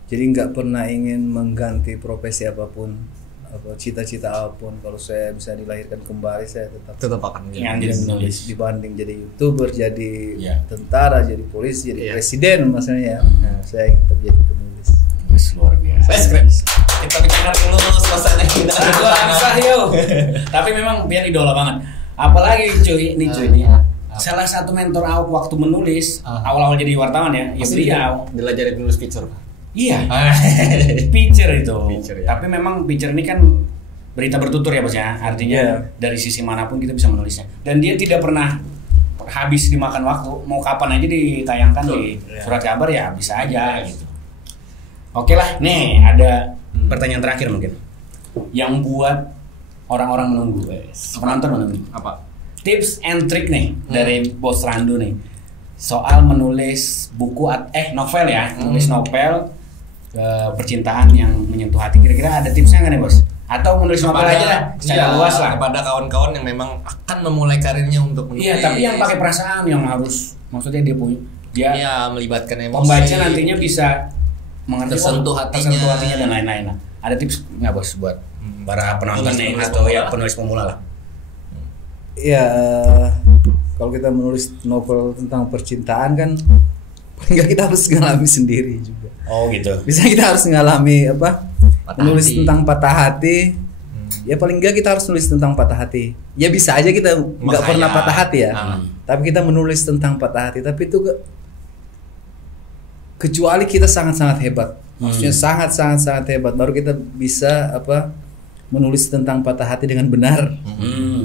Jadi nggak pernah ingin mengganti profesi apapun, cita-cita apapun. Kalau saya bisa dilahirkan kembali, saya tetap akan jadi penulis dibanding jadi YouTuber, jadi tentara, jadi polisi, jadi presiden maksudnya ya. Saya ingin tetap jadi penulis. Luar biasa. Kita bicara dulu suasana kita. Tapi memang Pian idola banget. Apalagi cuy nih. Salah satu mentor Auk waktu menulis awal-awal jadi wartawan ya beliau diajarin nulis feature. Iya. Feature itu. Ya. Tapi memang feature ini kan berita bertutur ya bos ya. Artinya dari sisi manapun kita bisa menulisnya. Dan dia tidak pernah habis dimakan waktu. Mau kapan aja ditayangkan di surat kabar ya bisa aja gitu. Oke lah, nih ada pertanyaan terakhir mungkin. Yang buat orang-orang menunggu, penonton menunggu. Apa? Tips and trick nih dari Bos Randu nih soal menulis buku nulis novel percintaan yang menyentuh hati. Kira-kira ada tipsnya nggak nih Bos? Atau menulis novel aja lah, secara luas lah. Kepada kawan-kawan yang memang akan memulai karirnya untuk menulis. Iya, tapi yang pakai perasaan, yang harus maksudnya dia punya dia melibatkan emosi. pembaca nantinya bisa mengerti tersentuh hatinya dan lain-lain lah. Ada tips nggak bos buat para penonton nih atau ya penulis pemula lah? Ya, kalau kita menulis novel tentang percintaan kan paling nggak kita harus ngalami sendiri juga. Oh gitu. Bisa kita harus ngalami apa? Patah Menulis hati. tentang patah hati. Ya paling nggak kita harus nulis tentang patah hati. Ya bisa aja kita nggak pernah patah hati ya. Tapi kita menulis tentang patah hati. Tapi itu kecuali kita sangat-sangat hebat. Maksudnya sangat hebat baru kita bisa apa? Menulis tentang patah hati dengan benar.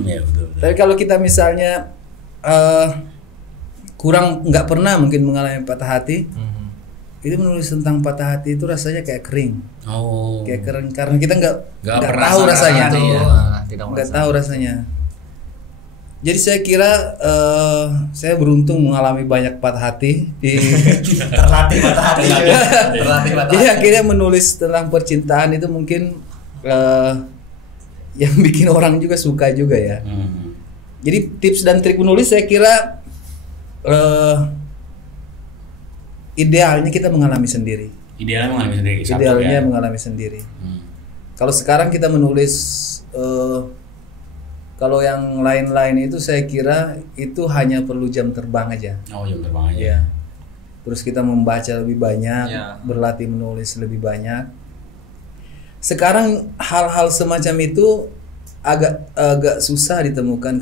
Ya betul. Tapi kalau kita misalnya kurang nggak pernah mungkin mengalami patah hati, itu menulis tentang patah hati itu rasanya kayak kering. Oh. Kayak kering karena kita nggak pernah tahu rasanya. rasanya, ya. Nggak tahu rasanya. Jadi saya kira saya beruntung mengalami banyak patah hati di Terlatih patah hati. Terlatih patah Jadi hati. akhirnya menulis tentang percintaan itu mungkin yang bikin orang juga suka juga ya. Jadi tips dan trik menulis saya kira idealnya kita mengalami sendiri. Idealnya mengalami sendiri. Idealnya mengalami sendiri. Kalau sekarang kita menulis kalau yang lain-lain itu saya kira itu hanya perlu jam terbang aja. Oh, jam terbang aja. Ya. Terus kita membaca lebih banyak, Ya. berlatih menulis lebih banyak. Sekarang hal-hal semacam itu agak susah ditemukan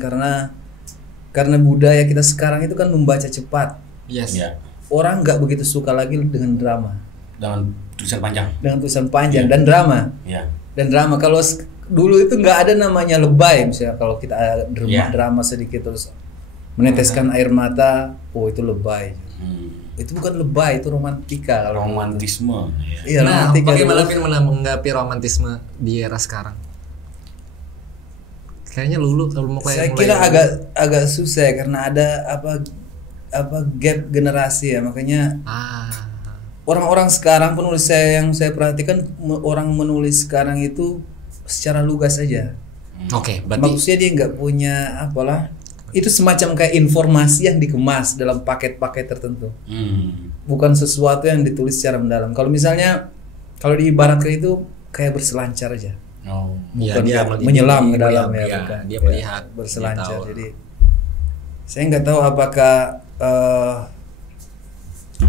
karena budaya kita sekarang itu kan membaca cepat. Yes. Ya. Orang nggak begitu suka lagi dengan drama, Dengan tulisan panjang. dengan tulisan panjang dan drama. Ya. Dan drama kalau dulu itu nggak ada namanya lebay, misalnya kalau kita ada drama sedikit terus meneteskan air mata, oh itu lebay. Itu bukan lebay, itu romantika. Romantisme. Iya, Nah, romantika. bagaimana Firman menggapi romantisme di era sekarang? Kayaknya kalau mau Saya kira agak susah ya, karena ada apa gap generasi ya, makanya orang-orang sekarang penulis yang saya perhatikan orang menulis sekarang itu secara lugas saja. Oke, berarti Maksudnya dia nggak punya apalah, itu semacam kayak informasi yang dikemas dalam paket-paket tertentu, bukan sesuatu yang ditulis secara mendalam. Kalau misalnya kalau diibaratkan itu kayak berselancar aja. Oh. Bukan dia menyelam ke dalam ya, ya, bukan. dia Ya, melihat berselancar. dia tahu. Jadi saya nggak tahu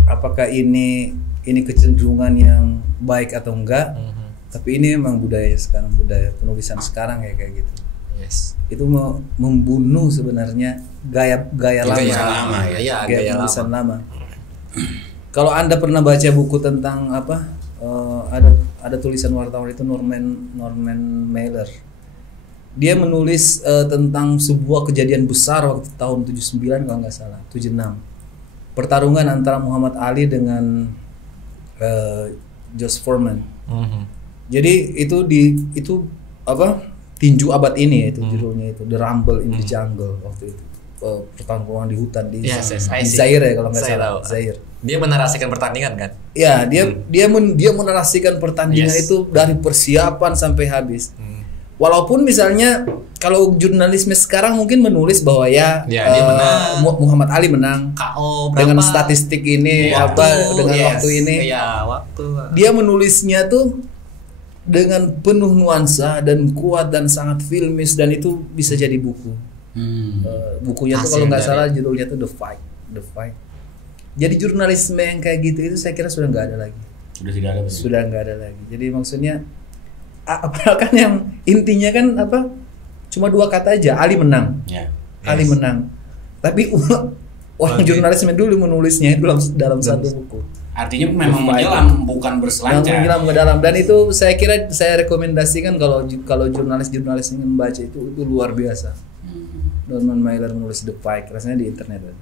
apakah ini kecenderungan yang baik atau enggak. Tapi ini memang budaya sekarang, budaya penulisan sekarang ya kayak gitu. Yes. Itu membunuh sebenarnya gaya lama. Iya, Gaya penulisan lama. Kalau Anda pernah baca buku tentang apa? Ada tulisan wartawan itu Norman Mailer. Dia menulis tentang sebuah kejadian besar waktu tahun 79 kalau nggak salah, 76. Pertarungan antara Muhammad Ali dengan George Foreman. Jadi itu apa? Tinju abad ini itu judulnya itu, The Rumble in the Jungle waktu itu. Pertarungan di hutan di Zaire ya kalau nggak salah, Zaire. Dia menarasikan pertandingan kan? Ya, dia menarasikan pertandingan itu dari persiapan sampai habis. Walaupun misalnya kalau jurnalisme sekarang mungkin menulis bahwa dia menang. Muhammad Ali menang KO berapa? dengan statistik ini dengan waktu ini. Iya, waktu. Dia menulisnya tuh dengan penuh nuansa dan kuat dan sangat filmis, dan itu bisa jadi buku. Bukunya tuh kalau nggak salah judulnya tuh The Fight. Jadi jurnalisme yang kayak gitu itu saya kira sudah nggak ada lagi. Sudah nggak ada lagi. Jadi maksudnya kan yang intinya kan apa? Cuma 2 kata aja, Ali menang. Ali menang. Tapi orang jurnalisme dulu menulisnya dalam satu buku. Artinya memang menyelam, bukan berselancar. Menyelam ke dalam, dan itu saya kira saya rekomendasikan kalau jurnalis ingin membaca itu luar biasa. Norman Mailer menulis The Fight, rasanya di internet.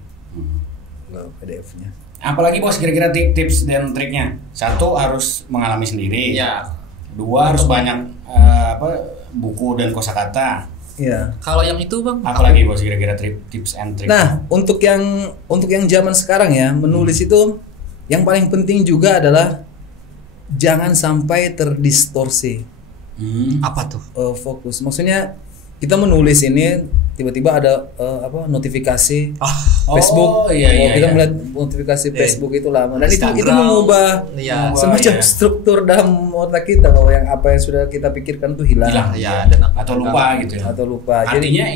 PDF-nya. Apalagi bos kira-kira tips dan triknya? 1 harus mengalami sendiri. Ya. 2 harus banyak buku dan kosakata. Iya. Kalau yang itu Bang, Apalagi bos kira-kira tips and trick? Nah, untuk yang zaman sekarang ya, menulis itu yang paling penting juga adalah jangan sampai terdistorsi. Apa tuh? Fokus. Maksudnya kita menulis ini tiba-tiba ada notifikasi Facebook. Kita melihat notifikasi Facebook itu lama dan itu mengubah semacam struktur dalam otak kita bahwa yang apa yang sudah kita pikirkan tuh hilang. Dan atau lupa gitu ya. Atau lupa. Artinya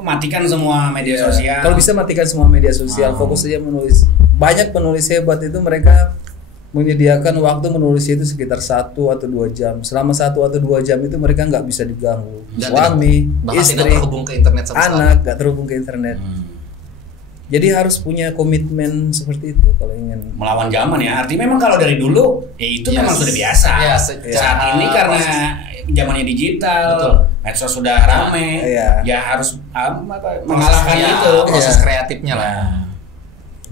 matikan semua media sosial. Kalau bisa matikan semua media sosial, fokus saja menulis. Banyak penulis hebat itu mereka menyediakan waktu menulis itu sekitar 1 atau 2 jam. Selama 1 atau 2 jam itu mereka nggak bisa diganggu. Suami, istri, tidak terhubung ke internet sama anak nggak terhubung ke internet. Jadi harus punya komitmen seperti itu kalau ingin melawan zaman ya. Artinya memang kalau dari dulu itu memang sudah biasa. Saat ini karena zamannya digital, medsos sudah rame, ya harus mengalahkan itu proses kreatifnya lah.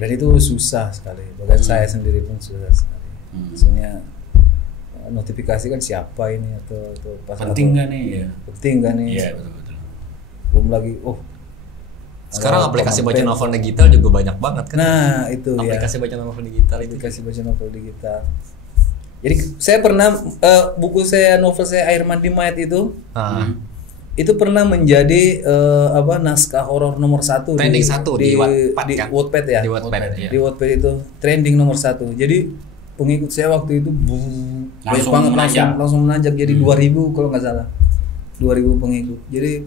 Dan itu susah sekali. Bahkan saya sendiri pun susah sekali. Maksudnya notifikasi kan siapa ini atau penting nggak nih? Penting nggak nih? Iya betul. Belum lagi sekarang aplikasi baca novel digital juga banyak banget kan? Nah itu aplikasi baca novel digital baca novel digital. Jadi saya pernah buku novel saya Air Mandi Mayat itu pernah menjadi naskah horor nomor 1 trending 1 di Wattpad ya. Di Wattpad itu trending nomor 1. Jadi pengikut saya waktu itu langsung menanjak jadi 2000 kalau nggak salah. 2000 pengikut. Jadi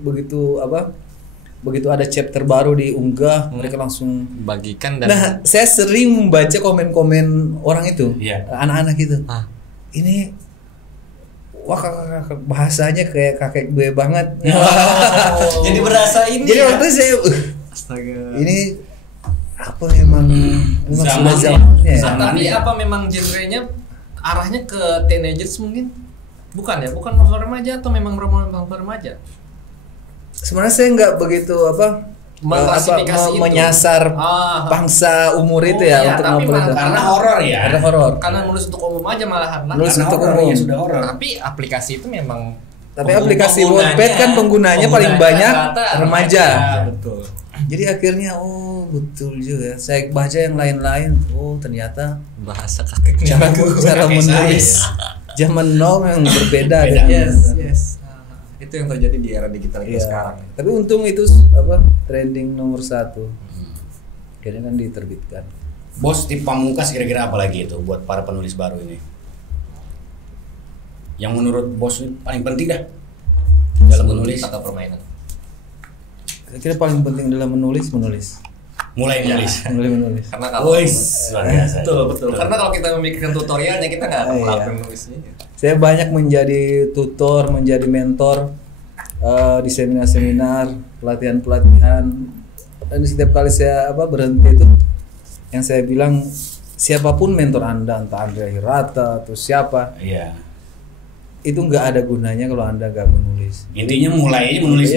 begitu ada chapter baru diunggah, mereka langsung bagikan dan saya sering membaca komen-komen orang itu. Anak-anak itu. Ini wah bahasanya kayak kakek gue banget. Jadi berasa ini. Jadi waktu saya astaga. Ini apa memang zamannya. Tapi apa memang genrenya arahnya ke teenagers mungkin? Bukan ya? Bukan novel remaja atau memang novel remaja? Sebenarnya saya nggak begitu menyasar bangsa umur itu ya untuk novel itu. Karena horor ya. Karena horor. Karena nulis untuk umum aja malahan lah. Nulis untuk umum sudah horor. Tapi aplikasi itu memang. Tapi aplikasi Wattpad kan penggunanya paling banyak remaja. Betul. Jadi akhirnya betul juga. Saya baca yang lain-lain. Ternyata bahasa kakeknya cara menulis zaman now yang berbeda. Yes. Itu yang terjadi di era digital itu sekarang. Tapi untung itu trending nomor 1. Akhirnya kan diterbitkan. Bos, tip pamungkas kira-kira apa lagi itu buat para penulis baru ini? Yang menurut bos paling penting dah dalam menulis atau permainan? Kira-kira paling penting dalam menulis. Mulai menulis. Karena kalau betul. Karena kalau kita memikirkan tutorialnya kita nggak akan melakukan menulisnya. Saya banyak menjadi tutor, menjadi mentor di seminar-seminar, pelatihan-pelatihan. Dan setiap kali saya berhenti itu, yang saya bilang siapapun mentor Anda, entah Andrea Hirata atau siapa, itu nggak ada gunanya kalau Anda nggak menulis. Intinya mulai menulis.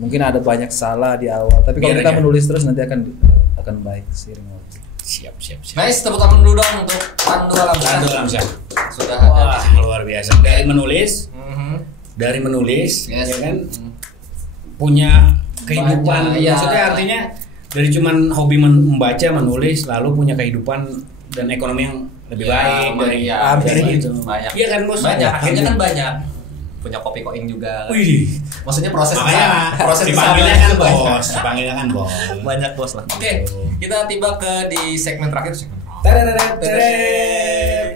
Mungkin ada banyak salah di awal, tapi kalau kita menulis terus nanti akan baik seiring waktu. Siap. Nice, tepuk tangan dulu dong untuk Pandu Alamsyah. Sudah ada luar biasa. Dari menulis, ya kan, punya kehidupan. Maksudnya artinya dari cuman hobi membaca, menulis, lalu punya kehidupan dan ekonomi yang lebih baik dari itu. Banyak. Iya kan bos? Banyak. Akhirnya kan banyak. Punya kopi koing juga. Maksudnya proses dipanggilnya kan bos. Banyak bos lah. Oke, kita tiba di segmen terakhir.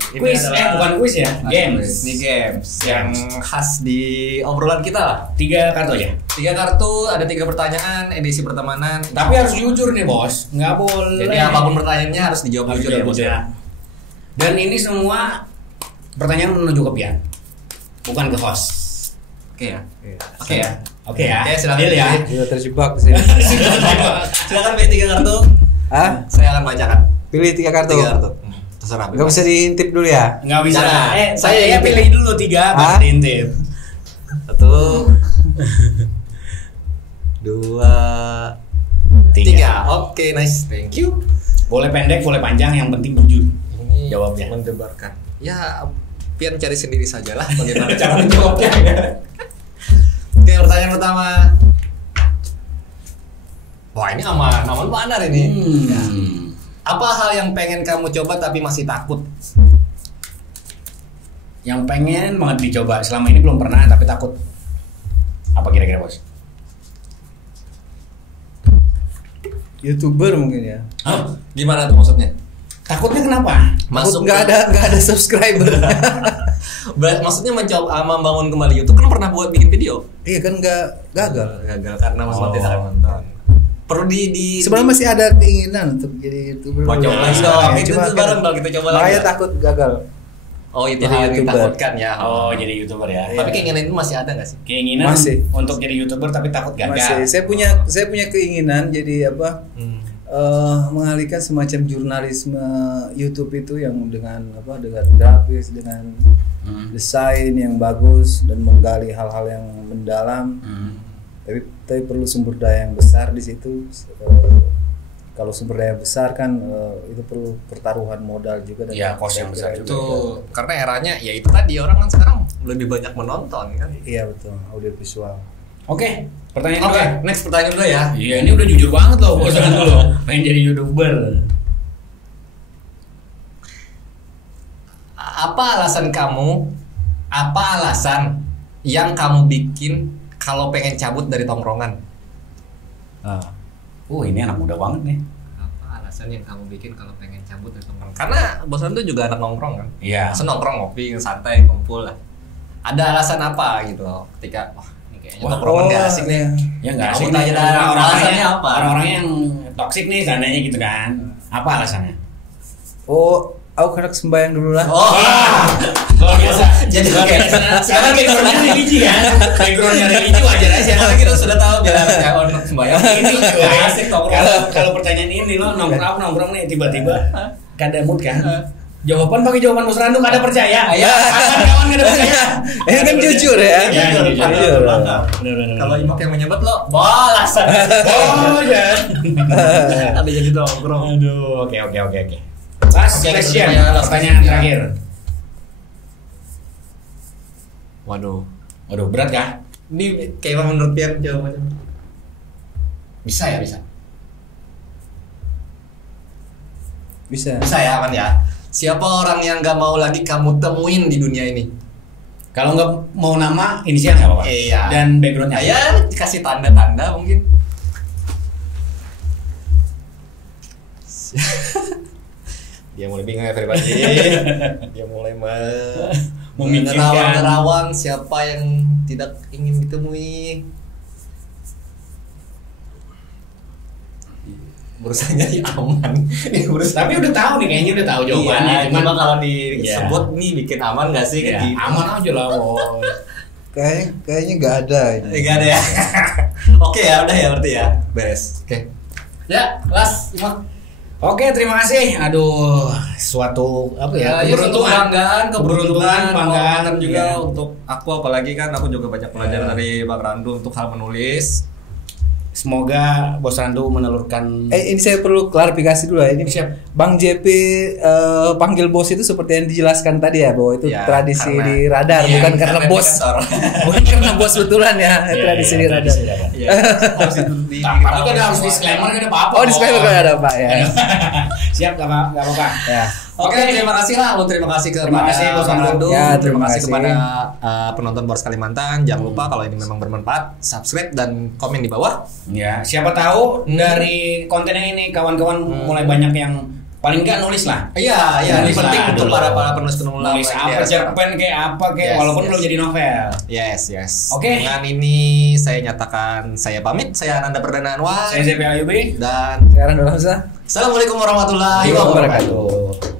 Quiz, bukan quiz ya, games. Ini games yang khas di obrolan kita lah. 3 kartu aja. 3 kartu, ada 3 pertanyaan, edisi pertemanan. Tapi harus jujur nih bos, nggak boleh. Jadi apapun pertanyaannya harus dijawab jujur ya bos ya. Dan ini semua pertanyaan menuju ke Pian, bukan ke host. Oke ya. Oke ya. Silakan ya. Sudah terjebak di sini. Silakan pilih 3 kartu. Saya akan bacakan. Pilih 3 kartu. 3 kartu. Terserah. Nggak bisa diintip dulu ya? Nggak bisa. Saya pilih dulu 3 baru diintip. 1 2 3. Oke, nice. Thank you. Boleh pendek, boleh panjang, yang penting jujur. Ini jawabnya. Mendebarkan. Ya, Pian cari sendiri sajalah bagaimana cara menjawabnya. Oke, pertanyaan pertama. Wah, ini aman benar ini. Ya. Apa hal yang pengen kamu coba tapi masih takut? yang pengen banget dicoba selama ini belum pernah tapi takut? Apa kira-kira bos? YouTuber mungkin ya. Hah? Gimana tuh maksudnya? Takutnya kenapa? Masuk nggak ada subscriber. Maksudnya mencoba membangun kembali YouTube kan pernah buat bikin video. Iya kan gagal Karena masalah tidak nonton. Perlu di sebenarnya masih ada keinginan untuk jadi YouTuber. Mau coba lagi dong. Itu bareng kalau kita coba lagi. Makanya takut gagal. Oh itu Jadi hal yang YouTuber. ditakutkan ya. Oh, jadi YouTuber ya. Tapi keinginan itu masih ada nggak sih? Keinginan Masih. untuk jadi YouTuber tapi takut gagal. Masih. Saya punya keinginan jadi apa? Mengalihkan semacam jurnalisme YouTube itu yang dengan grafis, dengan desain yang bagus dan menggali hal-hal yang mendalam. Tapi perlu sumber daya yang besar di situ. Kalau sumber daya besar kan itu perlu pertaruhan modal juga dan Iya, kos yang besar juga. Tuh, karena eranya ya itu tadi orang kan sekarang lebih banyak menonton kan. Iya betul, audio visual. Oke, pertanyaan Oke, kedua. next pertanyaan dulu ya. Iya, ini udah jujur banget loh bos dulu. Pengen jadi YouTuber. Apa alasan kamu? Apa alasan yang kamu bikin kalau pengen cabut dari tongkrongan? Ini anak muda banget nih. Apa alasan yang kamu bikin kalau pengen cabut dari tongkrongan? Karena bosan tuh juga anak nongkrong kan. Iya. Senongkrong, ngopi, santai, kumpul lah. Ada alasan apa gitu loh ketika ini kayaknya tongkrongan gak asik nih. Ya nggak Kamu asik tanya nih. dah, alasannya apa? Orang-orang yang toksik nih seandainya gitu kan. Apa alasannya? Oh, aku karena sembahyang dulu lah. Oh, Luar biasa. Jadi Luar oke. biasa. Sekarang backgroundnya religi kan. Backgroundnya religi wajar aja. Karena kita sudah tahu biar kayak orang sembahyang Ini gak asik tongkrongan. kalau pertanyaan ini lo nongkrong nih tiba-tiba kada mood kan. Jawaban pakai jawaban Mas Randu kada percaya. Ya. Kawan kada percaya. Ini kan jujur ya. Iya, Jujur. Kalau Imak yang menyebut lo, balasan. Oh ya. Ada jadi tongkrong. Aduh, oke. Last Oke, question, last pertanyaan question. terakhir. Waduh. Berat kah? Ini kayak menurut Pian jawabannya. Bisa ya, bisa. Bisa. Bisa ya, aman ya. Siapa orang yang gak mau lagi kamu temuin di dunia ini? Kalau nggak mau nama, inisial nggak apa-apa. Iya. Dan backgroundnya. Ya, dikasih tanda-tanda mungkin. Dia mulai bingung ya pribadi. Dia mulai Memikirkan. menerawang siapa yang tidak ingin ditemui. Berusaha nyari aman. Tapi udah tahu nih, kayaknya udah tahu jawabannya. Iya, cuma kalau disebut Iya. nih bikin aman gak sih? Ya, Gitu. aman aja lah, bos. Kayaknya nggak ada ini. Gak ada ya. Oke ya, udah ya berarti ya. Beres. Oke. Ya, last Imak. Oke, terima kasih. Aduh, suatu apa ya? Keberuntungan, kebanggaan, kebanggaan juga Iya. untuk aku, apalagi kan aku juga banyak belajar dari Bang Randu untuk hal menulis. Semoga Bos Randu menelurkan. Ini saya perlu klarifikasi dulu ya. Ini Siap. Bang JP panggil bos itu seperti yang dijelaskan tadi ya, bahwa itu Ya, tradisi karena- di radar, iya, bukan karena karena bos. investor. Bukan karena bos betulan ya, Iya, tradisi iya, di radar. tradisi radar. Iya. Harus Tapi kan harus disclaimer kan apa-apa. Oh, disclaimer kan ada Pak ya. Siap, nggak apa-apa. Ya. Oke, terima kasih lah. Terima kasih kepada kasih, Bos Bang Randu. Randu. Ya, terima terima kasih kasih. kepada penonton Boros Kalimantan. Jangan lupa kalau ini memang bermanfaat, subscribe dan komen di bawah. Ya, siapa tahu dari konten yang ini kawan-kawan mulai banyak yang paling nggak nulis lah. Iya, iya, ini Nulis penting lah untuk dulu. para penulis Nulis apa, cerpen kayak apa kayak, Yes, walaupun yes. belum jadi novel. Yes. Oke. Dengan ini saya nyatakan saya pamit. Saya Ananda Perdana Anwar Saya ZP Ayubi. dan Sekarang udah usah. Assalamualaikum warahmatullahi Wabarakatuh. wabarakatuh.